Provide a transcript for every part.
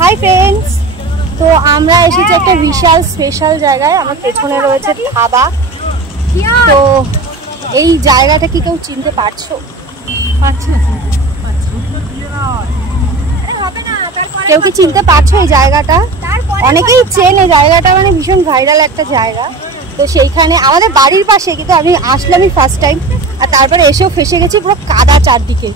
Hi friends, তো আমরা এসেছি একটা বিশাল স্পেশাল জায়গায়। আমার পেছনে রয়েছে ধাবা। তো এই জায়গাটা কি কেউ চিনতে পারছো? কেউ কি চিনতে পারছো এই জায়গাটা? অনেকেই চেনে জায়গাটা, মানে ভীষণ ভাইরাল একটা জায়গা। তো সেইখানে আমাদের বাড়ির পাশে, কিন্তু আমি আসলামই ফার্স্ট টাইম, আর তারপরে এসেও ফেসে গেছি পুরো কাদা চারদিকে।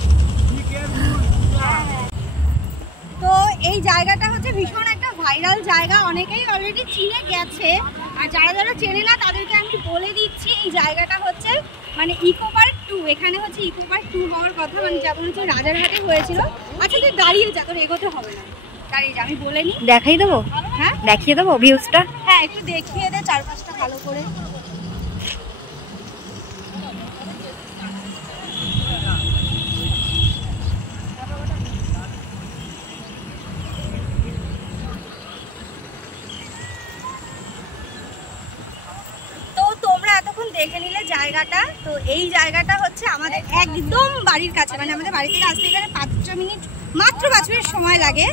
তো এই জায়গাটা হচ্ছে ভীষণ একটা ভাইরাল জায়গা, অনেকেই অলরেডি চিনে গেছে, আর যারা যারা চেনে না তাদেরকে আমি বলে দিচ্ছি। এই জায়গাটা হচ্ছে মানে ইকো পার্ক 2। এখানে হচ্ছে ইকো পার্ক 2 হওয়ার কথা, মানে যেমন হচ্ছে রাজারহাটে হয়েছিল। আচ্ছা তুই দাঁড়িয়ে যা, তোর এগোতে হবে না, দাঁড়িয়ে যা, আমি বলে নিই। দেখাই দেবো? হ্যাঁ দেখিয়ে দেবো ভিউজটা। হ্যাঁ একটু দেখিয়ে দে চারপাশটা ভালো করে। দেখে নিলে জায়গাটা। তো এই জায়গাটা হচ্ছে আমাদের একদম বাড়ির কাছে, মানে আমাদের বাড়ি থেকে আসতে এখানে 5 মিনিট, মাত্র 5 মিনিট সময় লাগে।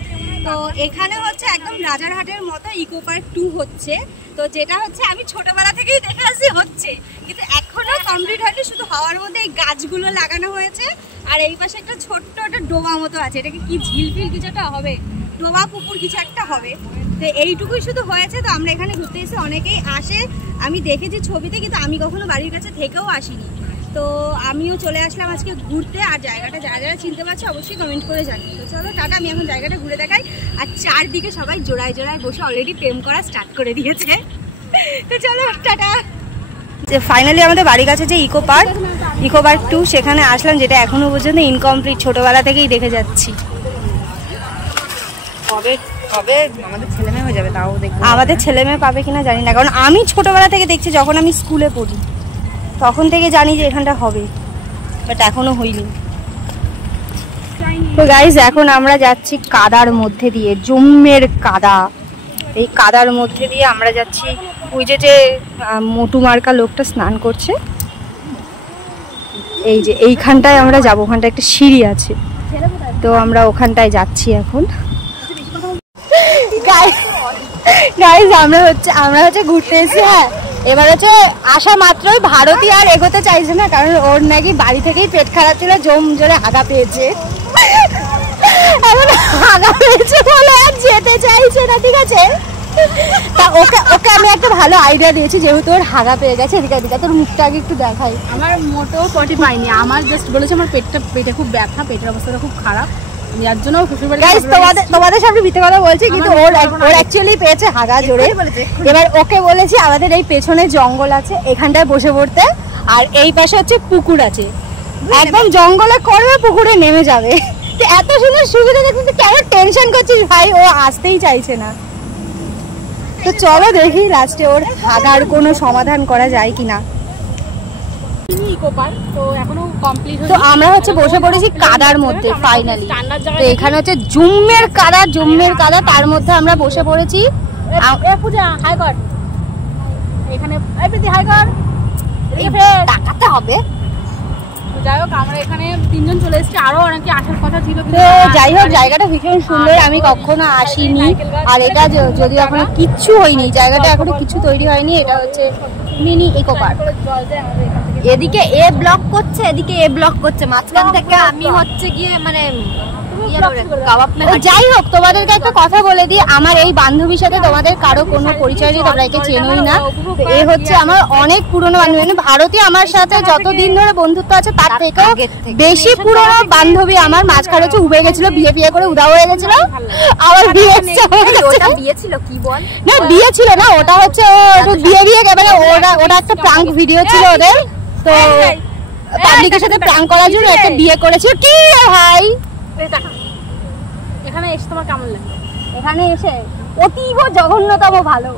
তো এখানে হচ্ছে একদম রাজারহাটের মতো ইকো পার্ক 2 হচ্ছে। তো যেটা হচ্ছে আমি ছোটবেলা থেকেই দেখে আসি হচ্ছে, কিন্তু এখনো কমপ্লিট হয়নি, শুধু হওয়ার মধ্যে এই গাছগুলো লাগানো হয়েছে। আর এই পাশে একটা ছোট্ট একটা ডোবা মতো আছে, এটাকে কি ঝিলফিল কিছু একটা হবে, ডোবা পুকুর কিছু একটা হবে। তো এইটুকুই শুধু হয়েছে। তো আমরা এখানে ঘুরতে এসে অনেকেই আসে, আমি দেখেছি ছবিতে, কিন্তু আমি কখনো বাড়ির কাছে থেকেও আসিনি। তো আমিও চলে আসলাম আজকে ঘুরতে। আর জায়গাটা যারা যারা চিনতে পারছে অবশ্যই কমেন্ট করে জানিয়ে। তো চলো টাটা, আমি এখন জায়গাটা ঘুরে দেখাই। আর চারদিকে সবাই জোড়ায় জোড়ায় বসে অলরেডি প্রেম করা স্টার্ট করে দিয়েছে। তো চলো টাটা। যে ফাইনালি আমাদের বাড়ির কাছে যে ইকো পার্ক 2 সেখানে আসলাম, যেটা এখনো পর্যন্ত ইনকমপ্লিট, ছোটবেলা থেকেই দেখে যাচ্ছি। কবে হবে আমাদের ছেলে মেয়ে হয়ে যাবে, তাও দেখবো। আমাদের ছেলে মেয়ে পাবে কিনা জানি না, কারণ আমি ছোটবেলা থেকে দেখছি, যখন আমি স্কুলে পড়ি তখন থেকে জানি যে এখানটা হবে, বাট এখনো হয়নি। তো গাইজ এখন আমরা যাচ্ছি কাদার মধ্যে দিয়ে, জম্মের কাদা। এই কাদার মধ্যে দিয়ে আমরা যাচ্ছি। ওই যে মোটু মার্কা লোকটা স্নান করছে, এই যে এইখানটায় আমরা যাবো। ওখানটায় একটা সিঁড়ি আছে, তো আমরা ওখানটায় যাচ্ছি এখন। গাইজ আমরা হচ্ছে ঘুরতে এসেছি। হ্যাঁ, এবার হচ্ছে আসা মাত্রই ভারতী আর এগোতে চাইছে না, কারণ ওর নাকি বাড়ি থেকেই পেট খারাপ ছিল, জম জোরে হাগা পেয়েছে। এখন হাগা পেয়েছে বলে আর যেতে চাইছে না, ঠিক আছে? তা ওকে আমি একটা ভালো আইডিয়া দিয়েছি, যেহেতু ওর হাগা পেয়ে গেছে। এদিকে তোর মুখটা আগে একটু দেখাই। আমার মোটেও পটি পাইনি, আমার জাস্ট বলেছে আমার পেটে খুব ব্যথা, পেটের অবস্থাটা খুব খারাপ, যার জন্য তোমাদের সামনে মিথ্যে কথা বলছি, কিন্তু ওর অ্যাকচুয়ালি পেয়েছে হাগা জোরে। এবার ওকে বলেছি আমাদের এই পেছনে জঙ্গল আছে, এখানটায় বসে পড়তে, আর এই পাশে হচ্ছে পুকুর আছে, একদম জঙ্গলে করবে, পুকুরে নেমে যাবে। তো এত সুন্দর সুবিধা দেখতে কেমন টেনশন করছিস ভাই? ও আসতেই চাইছে না। তো চলো দেখি লাস্টে ওর হাগার কোনো সমাধান করা যায় কিনা। তো আমরা হচ্ছে বসে পড়েছি কাদার মধ্যে ফাইনালি। তো এখানে হচ্ছে জম্মের কাদা, তার মধ্যে আমরা বসে পড়েছি। এখানে তাকাতে হবে। যাই হোক, আমরা এখানে 3 জন চলে এসেছি, আরো অনেকে আসার কথা ছিল। যাই হোক, জায়গাটা ভীষণ সুন্দর, আমি কখনো আসিনি। আর এটা যদি এখনো কিচ্ছু হয়নি, জায়গাটা এখনো কিছু তৈরি হয়নি। এটা হচ্ছে মিনি ইকো পার্ক। এদিকে এ ব্লক করছে, মাঝখান থেকে আমি হচ্ছে গিয়ে মানে যাই হোক, তোমাদেরকে একটা কথা বলে দিই, আমার এই বান্ধবীর সাথে তোমাদের কারো কোনো পরিচয় নেই, তোমরা একে চেনোই না। এ হচ্ছে আমার অনেক পুরনো বান্ধবী, ভারতী আমার সাথে যতদিন ধরে বন্ধুত্ব আছে তার থেকেও বেশি পুরনো বান্ধবী আমার। মাঝখানে হচ্ছে উবে গেছিল, বিয়ে করে উদাও হয়ে গেছিল। আবার বিয়ে ছিল কি বল? না বিয়ে ছিল না, ওটা হচ্ছে বিয়ে মানে ওটা একটা প্রাঙ্ক ভিডিও ছিল ওদের। তো পাবলিকের সাথে প্রাঙ্ক করার জন্য একটা বিয়ে করেছিল। কি ভাই এখানে এসে তোমার কেমন লাগে? এখানে এসে অতীব জঘন্যতম ভালো।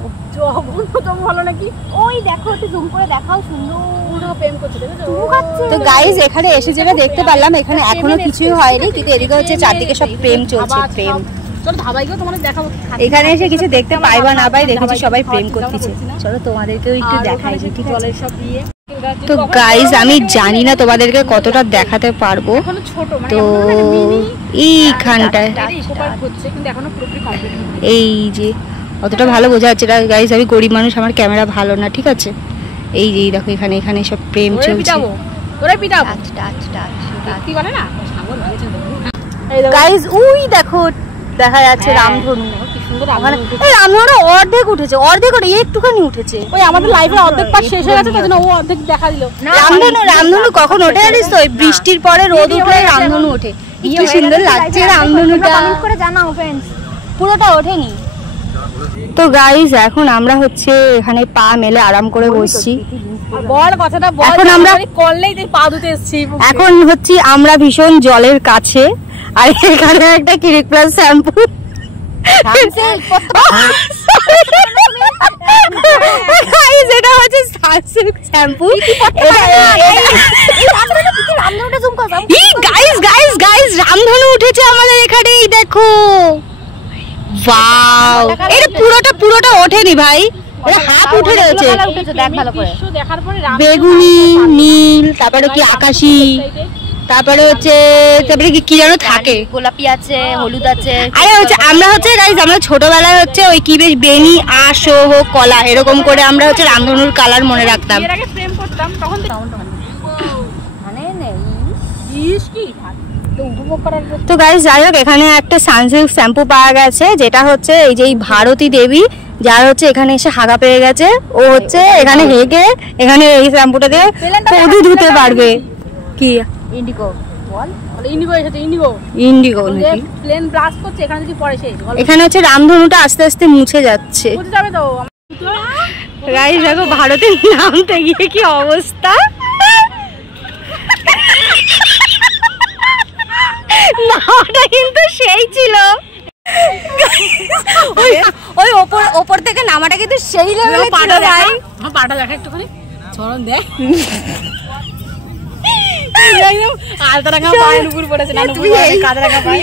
নাকি? ওই দেখো, একটু জুম করে দেখাও, সুন্দর প্রেম করছে। তো গাইজ এখানে এসে যেটা দেখতে পারলাম, এখানে এখনো কিছুই হয়নি, কিন্তু এদিকে হচ্ছে চারদিকে সব প্রেম চলছে। প্রেম চলো ধাবাই গিয়ে তোমাদের দেখাবো। এখানে এসে কিছু দেখতে পাই বা না পাই, দেখেছি সবাই প্রেম করতেছে। চলো তোমাদেরকেও একটু দেখাই যে ঠিক আছে। সব বিয়ে তো গাইস আমি জানি না তোমাদেরকে কতটা দেখাতে পারবো, তো এইখানটায় এই যে অতটা ভালো বোঝা যাচ্ছে না গাইস, আমি গরিব মানুষ, আমার ক্যামেরা ভালো না, ঠিক আছে। এই যে দেখো এখানে এখানে সব প্রেম চলছে গাইস। ওই দেখো দেখা যাচ্ছে রামধনু, রামধনু অর্ধেক উঠেছে, অর্ধেক ওটা একটুখানি উঠেছে। ওই আমাদের লাইভের অর্ধেক পাশ শেষ হয়ে গেছে, তাই জন্য ও অর্ধেক দেখা দিল। রামধনু কখন ওঠে জানিস তো? বৃষ্টির পরে রোদ উঠলে রামধনু ওঠে। কি সুন্দর লাগছে রামধনুটা, কমেন্ট করে জানাও ফ্রেন্ডস। পুরোটা ওঠেনি তো গাইস। এখন আমরা হচ্ছে এখানে পা মেলে আরাম করে বসছি। বল কথাটা বল, এখন আমরা করলেই তুই পা ধুতে এসেছি। এখন হচ্ছে আমরা ভীষণ জলের কাছে, আর এখানে একটা ক্লিনিক প্লাস শ্যাম্পু, যেটা হচ্ছে Sunsilk shampoo. Guys guys guys রামধনু উঠেছে আমাদের এখানে, এই দেখো। ওয়াও, এটা পুরোটা ওঠেনি ভাই, এটা হাফ উঠে রয়েছে। বেগুনি, নীল, তারপরে কি আকাশি, তারপরে হচ্ছে তারপরে কি যেন থাকে, গোলাপি আছে, হলুদ আছে। আরে হচ্ছে আমরা হচ্ছে গাইস আমরা ছোটবেলায় হচ্ছে ওই কি বেশ বেনি আশো হোক কলা এরকম করে আমরা হচ্ছে রামধনুর কালার মনে রাখতাম। এর আগে প্রেম করতাম তখন মানে নেই ইস কি তো গাইস যাই হোক এখানে একটা সানসিল্ক শ্যাম্পু পাওয়া গেছে, যেটা হচ্ছে এই যে ভারতী দেবী যার হচ্ছে এখানে এসে হাগা পেয়ে গেছে, ও হচ্ছে এখানে হেগে এখানে এই শ্যাম্পুটা দিয়ে কদু ধুতে পারবে। কি ইন্ডিগো বল, ইন্ডিগো এসেছে, ইন্ডিগো নাকি প্লেন ব্লাস্ট করছে এখানে, যদি পড়ে শেষ। এখানে হচ্ছে রামধনুটা আস্তে আস্তে মুছে যাচ্ছে। বুঝতে যাবে তো গাইস দেখো ভারতের নামতে গিয়ে কি অবস্থা, নামটা কিন্তু সেই ছিল। ওই ওপর থেকে নামাটা কিন্তু সেই লেভেলে ছিল ভাই। আমার পাটা দেখা একটুখানি ছড়ন দে। আলতা রাখা পায়ের উপর পড়েছে না, উপর কাঁধ রাখা পায়।